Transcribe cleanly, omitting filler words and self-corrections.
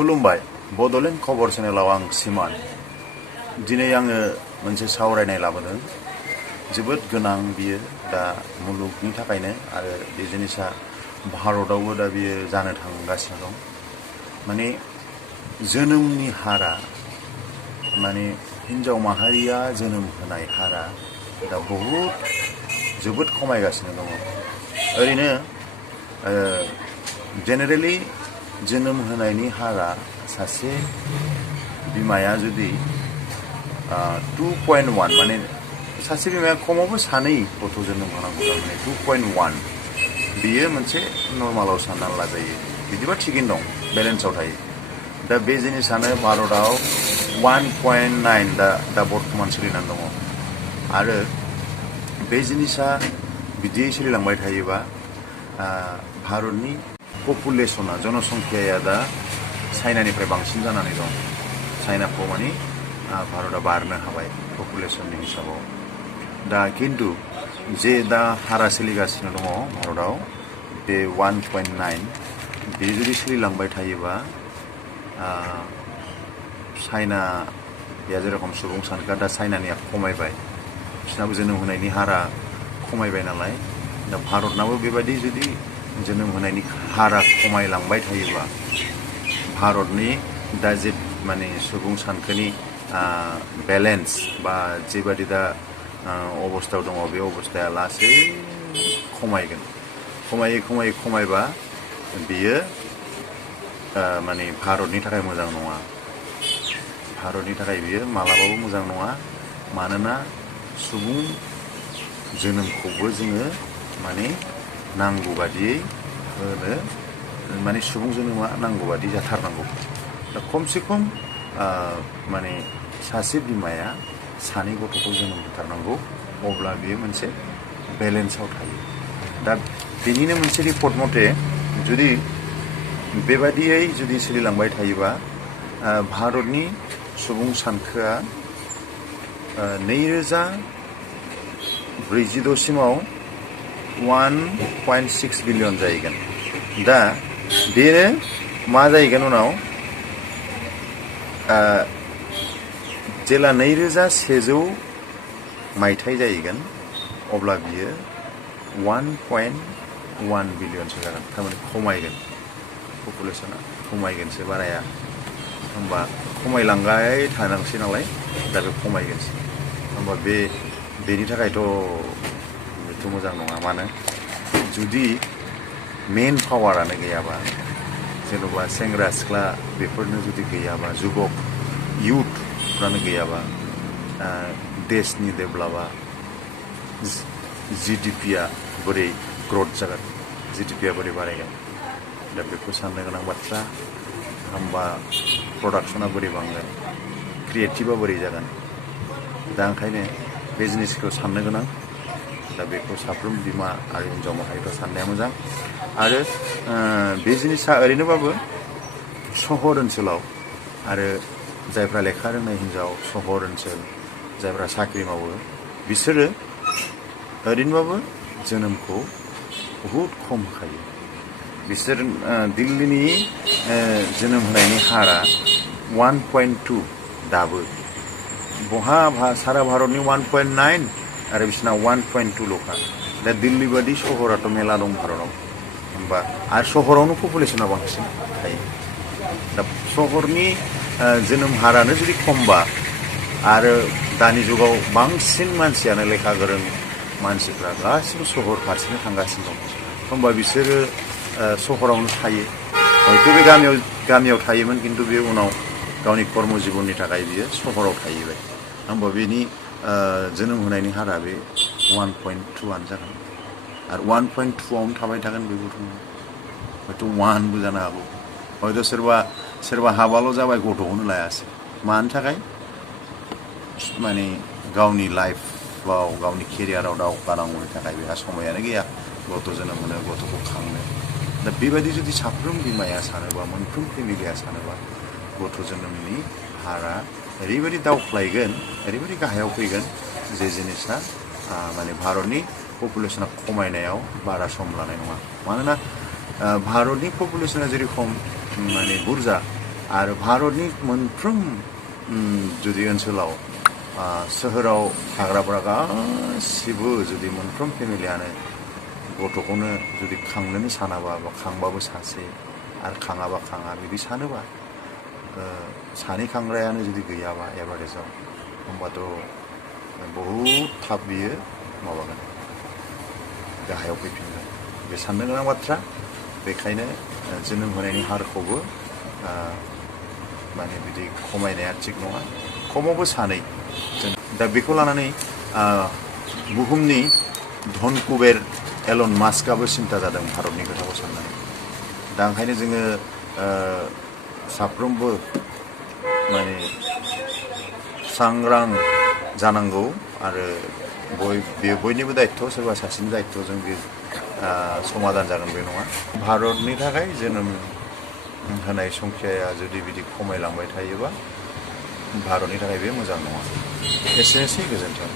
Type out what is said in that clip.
खुलुमबाय बड'लेण्ड खबर चेनेलाव आं सिमान दिनै आङो मोनसे सावरायनाय लाबोदों जोबोद गोनां बियो दा मुलुगनि थाखायनो आरो बे जिनिसा भारतावबो दा बियो जानो थांगासिनो दं माने जोनोमनि हारा माने हिन्जाव माहारिया जोनोम होनाय हारा दा जोबोद खमायगासिनो दङ ओरैनो जेनेरेलि जोनोम होनायनि हारा सासे बिमाया जुदि 2.1 माने सासे बिमाया खमावबो सानै गथ' जोनोम होनांगौ माने 2.1 बियो मोनसे नर्मालाव साननानै लाजायो बिदिबा थिगैनो दं बेलेन्सआव थायो दा बे जिनिसानो भारताव 1.9 दा बर्थमान सोलिनानै दङ आरो बे जिनिसा बिदियै सोलिलांबाय थायोबा भारतनि पपुलेसना जनसंख्याया दा चाइनानिफ्राय बांसिन जानानै दं चाइनाखौ माने भारतआ बारनो हाबाय पपुलेसननि हिसाबाव दा खिन्थु जे दा हारा सोलिगासिनो दङ भारताव बे 1.9 बे जुदि सोलिलांबाय थायोबा चाइनाया जेरखम सुबुं सानखोआ दा चाइनानिया खमायबाय बिसोरनाबो जोनोम होनायनि हारा खमायबाय नालाय दा भारतनाबो बेबायदि जुदि जोनोम होनायनि हारा खमायलांबाय थायोबा भारतनि दा जे माने सुबुं सानखोनि बेलेन्स बा जेबादि दा अबस्थायाव दङ बे अबस्थाया लासै खमायबा बियो माने भारतनि थाखाय मोजां नङा भारतनि थाखाय बियो मालाबाबो मोजां नङा मानोना सुबुं जोनोमखौबो जोङो माने नांगौ बादियै होनो माने सुबुं जोनोमा नांगौ बादि जाथारनांगौ दा खमसे खम माने सासे बिमाया सानै गथ'खौ जोनोम होथारनांगौ अब्ला बेयो मोनसे बेलेन्सआव थायो दा बेनिनो मोनसे रिपर्ट मथे जुदि बेबादियै जुदि सोलिलांबाय थायोबा भारतनि सुबुं सानखोआ 2046 सिमाव 1.6 बिलियन जाहैगोन दा बेनो मा जाहैगोन उनाव जेला 2100 मायथाइ जाहैगोन अब्ला बियो 1.1 बिलियनसो जागोन थारमाने खमायगोन पपुलेसना खमायगोनसो बाराया होमबा खमायलांबाय थानांसै नालाय दा बे खमायगोनसो होमबा बेनि थाखायथ' बेथ' मोजां नङा मानो जुदि मेन पावारानो गैयाबा जेन'बा सेंग्रा सिख्ला बेफोरनो जुदि गैयाबा जुबक इयुथफ्रानो गैयाबा देशनि डेभेलपा जिडिपिआ बोरै ग्रथ जागोन जिडिपिआ बोरै बारायगोन दा बेखौ साननो गोनां बाथ्रा होमबा प्रडाक्सना बोरै बांगोन क्रिएटिभा बोरै जागोन दा ओंखायनो बे जिनिसखौ साननो गोनां दा बेखौ साफ्रोम बिमा आरो हिन्जाव माहारिफ्रा साननाया मोजां आरो बे जिनिसा ओरैनोबाबो सहर ओनसोलाव आरो जायफ्रा लेखा रोंनाय हिन्जाव सहर ओनसोल जायफ्रा साख्रि मावो बिसोरो ओरैनोबाबो जोनोमखौ बहुद खम होखायो बिसोर दिल्लीनि जोनोम होनायनि हारा 1.2 दाबो बहा सारा भारतनि 1.9 आरो बिसोरना 1.2 ल'खा दा दिल्ली बादि सहराथ' मेला दं भारताव होमबा आरो सहरावनो पपुलेसना बांसिन थायो दा सहरनि जोनोम हारानो जुदि खमबा आरो दानि जुगाव बांसिन मानसियानो लेखा गोरों मानसिफ्रा गासिबो सहर फारसेनो थांगासिनो दं होमबा बिसोरो सहरावनो थायो हयथ' बे गामियाव थायोमोन खिन्थु बे उनाव गावनि कर्म जिबननि थाखाय बियो सहराव थाहैबाय होमबा बेनि जोनोम होनायनि हारा बे 1.2 जागोन आरो 1.2आवनो थाबाय थागोन बेबोथ' हयथ' 1बो जानो हागौ हयथ' सोरबा हाबाल' जाबाय गथ'खौनो लायासै मानि थाखाय माने गावनि लाइफआव गावनि केरियाराव दावगानांगौनि थाखाय बेहा समायानो गैया गथ' जोनोम होनो गथ'खौ खांनो दा बेबायदि जुदि साफ्रोम बिमाया सानोबा मोनफ्रोम फेमिलिया सानोबा गथ' जोनोमनि हारा ओरैबायदि दावख्लायगोन ओरैबायदि गाहायाव फैगोन जे जिनिसा माने भारतनि पपुलेसना खमायनायाव बारा सम लानाय नङा मानोना भारतनि पपुलेसना जेरखम माने बुरजा आरो भारतनि मोनफ्रोम जुदि ओनसोलाव सोहोराव थाग्राफोरा गासिबो जुदि मोनफ्रोम फेमिलियानो गथ'खौनो जुदि खांनोनो सानाबा बा खांबाबो सासे आरो खाङाबा खाङा बिदि सानोबा सानै खांग्रायानो जुदि गैयाबा एभारेजाव होमबाथ' बहुद थाब बियो माबागोन गाहायाव फैफिनगोन बे साननो गोनां बाथ्रा बेखायनो जोनोम होनायनि हारखौबो माने बिदि खमायनाया थिग नङा खमावबो सानै दा बेखौ लानानै बुहुमनि धन कुबेर एलन मास्कआबो सिन्था जादों भारतनि खोथाखौ साननानै दा ओंखायनो जोङो साफ्रोमबो माने सांग्रां जानांगौ आरो बेयो बयनिबो दायित्व सोरबा सासेनि दायित्वजों बे समाधान जागोन बे नङा भारतनि थाखाय जोनोम होनाय संख्याया जुदि बिदि खमायलांबाय थायोबा भारतनि थाखाय बे मोजां नङा एसेनोसै गोजोन्थों